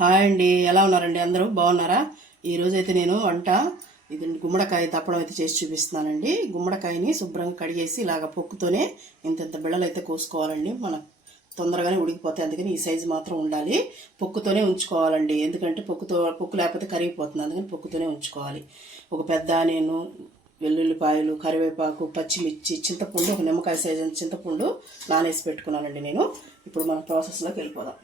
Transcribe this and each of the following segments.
Hi అండి, ఎలా ఉన్నారండి? అందరూ బాగున్నారా? ఈరోజైతే నేను వంట ఇది గుమ్మడికాయ తప్పడం అయితే చేసి చూపిస్తున్నానండి. గుమ్మడికాయని శుభ్రంగా కడిగేసి ఇలాగ పొక్కుతోనే ఇంత బిళ్ళలు అయితే కోసుకోవాలండి. మనం తొందరగానే ఉడికిపోతాయి, అందుకని ఈ సైజు మాత్రం ఉండాలి. పొక్కుతోనే ఉంచుకోవాలండి, ఎందుకంటే పొక్కు లేకపోతే కరిగిపోతుంది, అందుకని పొక్కుతోనే ఉంచుకోవాలి. ఒక పెద్ద నేను వెల్లుల్లిపాయలు, కరివేపాకు, పచ్చిమిర్చి, చింతపండు, ఒక నిమ్మకాయ సైజు చింతపండు నానేసి పెట్టుకున్నానండి నేను. ఇప్పుడు మన ప్రాసెస్లోకి వెళ్ళిపోదాం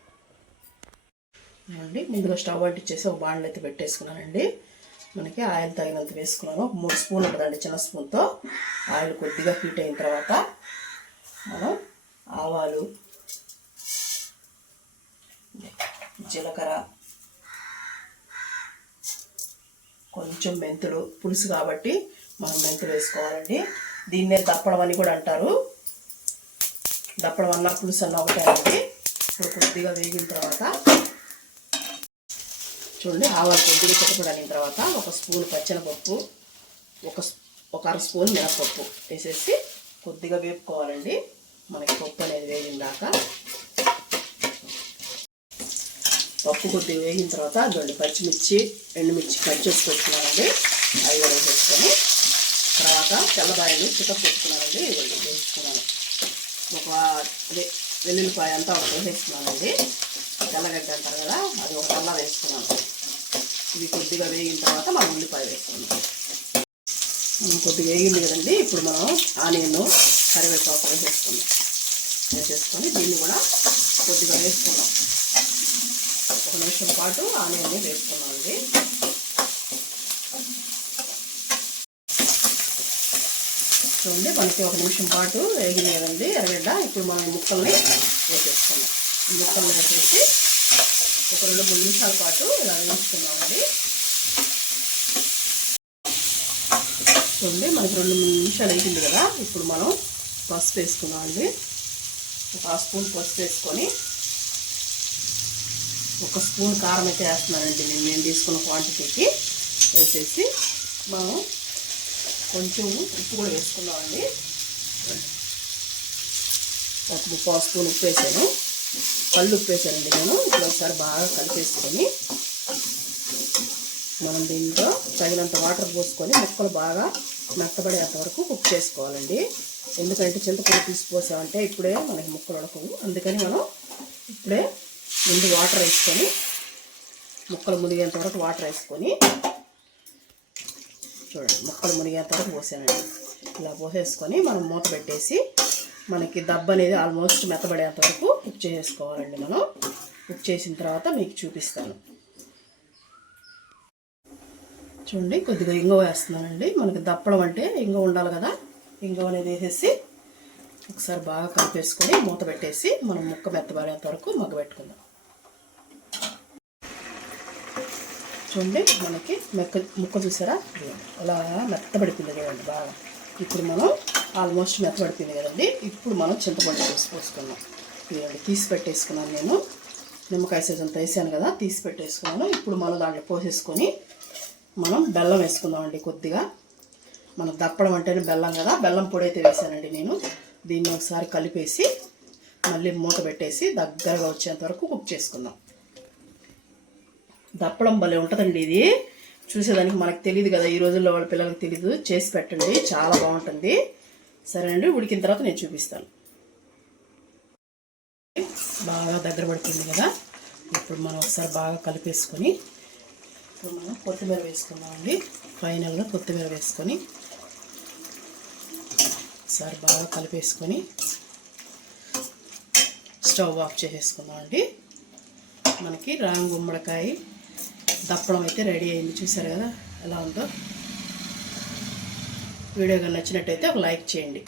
అండి. ముందుగా స్టవ్ అంటించేసి ఒక బాండ్లు అయితే పెట్టేసుకున్నానండి. మనకి ఆయిల్ తగినంత వేసుకున్నాను. 3 స్పూన్లు ఉంటుందండి చిన్న స్పూన్తో. ఆయిల్ కొద్దిగా హీట్ అయిన తర్వాత మనం ఆవాలు, జీలకర్ర, కొంచెం మెంతులు, పులుసు కాబట్టి మనం మెంతులు వేసుకోవాలండి. దీన్నే దప్పడం అని కూడా అంటారు. దప్పడం అన్న పులుసు అన్న ఒకటే అండి. ఇప్పుడు కొద్దిగా వేగిన తర్వాత చూడండి, ఆవాలు కొద్దిగా చిటపడిన తర్వాత ఒక స్పూన్ పచ్చెనపప్పు, ఒక అర స్పూన్ మినపప్పు వేసేసి కొద్దిగా వేపుకోవాలండి. మనకి పప్పు అనేది వేగిందాక పప్పు కొద్దిగా వేగిన తర్వాత అందులో పచ్చిమిర్చి, ఎండుమిర్చి కట్ చేసి పెట్టుకున్నానండి. అవి కూడా వేసుకొని తర్వాత తెల్లబాయలు చికెన్ పెట్టుకున్నానండి. ఇవన్నీ వేసుకున్నాను. వెల్లుల్లిపాయ అంతా ఒకటి వేసుకున్నానండి. తెల్లగడ్డ అంటారు కదా, అది ఒక అల్లా వేసుకున్నాను. ఇవి కొద్దిగా వేగిన తర్వాత మనం ఉల్లిపాయ వేసుకున్నాం. కొద్దిగా వేగింది కదండి. ఇప్పుడు మనం ఆనియన్, కరివేపాకు వేసేసుకొని దీన్ని కూడా కొద్దిగా వేసుకున్నాం. 1 నిమిషం పాటు ఆనియన్ని వేసుకున్నామండి. చూడండి, మనకి 1 నిమిషం పాటు వేగింది కదండి ఎర్రగడ్డ. ఇప్పుడు మనం ముక్కల్ని వేసేసుకున్నాం. ఈ ముక్కల్ని వేసేసి ఒక 2-3 నిమిషాల పాటు ఇలా వేయించుకున్నామండి. చూడండి, మనకి 2-3 నిమిషాలు అయిపోయింది కదా. ఇప్పుడు మనం పసుపు వేసుకున్నామండి. ఒక స్పూన్ పసుపు వేసుకొని 1 స్పూన్ కారం అయితే వేస్తున్నానండి నేను తీసుకున్న క్వాంటిటీకి. వేసేసి మనం కొంచెం ఉప్పు కూడా వేసుకున్నామండి. ఒక 3/4 స్పూన్ ఉప్పు వేసాను. కళ్ళు ఉప్పు వేసానండి నేను. ఇప్పుడు ఒకసారి బాగా కలిపేసుకొని మనం దీంట్లో తగినంత వాటర్ పోసుకొని ముక్కలు బాగా మెత్తబడేంత వరకు కుక్ చేసుకోవాలండి. ఎందుకంటే చింతపండు తీసిపోసామంటే ఇప్పుడే మనకి ముక్కలు ఉడకవు, అందుకని మనం ఇప్పుడే ముందు వాటర్ వేసుకొని ముక్కలు మునిగేంత వరకు వాటర్ వేసుకొని చూడండి, ముక్కలు మునిగేంత వరకు పోసానండి. ఇలా పోసేసుకొని మనం మూత పెట్టేసి మనకి దబ్బ అనేది ఆల్మోస్ట్ మెత్తబడేంత వరకు కుక్ చేసుకోవాలండి. మనం కుక్ చేసిన తర్వాత మీకు చూపిస్తాను. చూడండి, కొద్దిగా ఇంగువ వేస్తున్నానండి. మనకి దప్పడం అంటే ఇంగువ ఉండాలి కదా. ఇంగువ అనేది వేసేసి ఒకసారి బాగా కలిపేసుకొని మూత పెట్టేసి మనం ముక్క మెత్తబడేంత వరకు మగ్గబెట్టుకుందాం. చూడండి, మనకి ముక్క చూసారా అలా మెత్తబడిపోయింది కదండి బాగా. ఇప్పుడు మనం ఆల్మోస్ట్ మెత్తబడిపోయింది కదండి. ఇప్పుడు మనం చింతపండు పోసుకున్నాం. ఇదండి తీసి పెట్టేసుకున్నాను నేను. నిమ్మకాయ సైజు అంతా వేసాను కదా, తీసి పెట్టేసుకున్నాను. ఇప్పుడు మనం దాంట్లో పోసేసుకొని మనం బెల్లం వేసుకుందామండి. కొద్దిగా మనం దప్పడం అంటేనే బెల్లం కదా, బెల్లం పొడి అయితే వేసానండి నేను. దీన్ని ఒకసారి కలిపేసి మళ్ళీ మూత పెట్టేసి దగ్గరగా వచ్చేంత వరకు కుక్ చేసుకుందాం. దప్పడం భలే ఉంటుందండి ఇది. చూసేదానికి మనకు తెలియదు కదా, ఈ రోజుల్లో వాళ్ళ పిల్లలకు తెలియదు. చేసి పెట్టండి, చాలా బాగుంటుంది. సరేనండి, ఉడికిన తర్వాత నేను చూపిస్తాను. బాగా దగ్గర పడుతుంది కదా. ఇప్పుడు మనం ఒకసారి బాగా కలిపేసుకొని ఇప్పుడు మనం కొత్తిమీర వేసుకుందామండి. ఫైనల్గా కొత్తిమీర వేసుకొని ఒకసారి బాగా కలిపేసుకొని స్టవ్ ఆఫ్ చేసేసుకుందామండి. మనకి రాంగ్ గుమ్మడికాయ దప్పడం అయితే రెడీ అయింది. చూసారు కదా ఎలా ఉందో. వీడియో కానీ నచ్చినట్టయితే ఒక లైక్ చేయండి.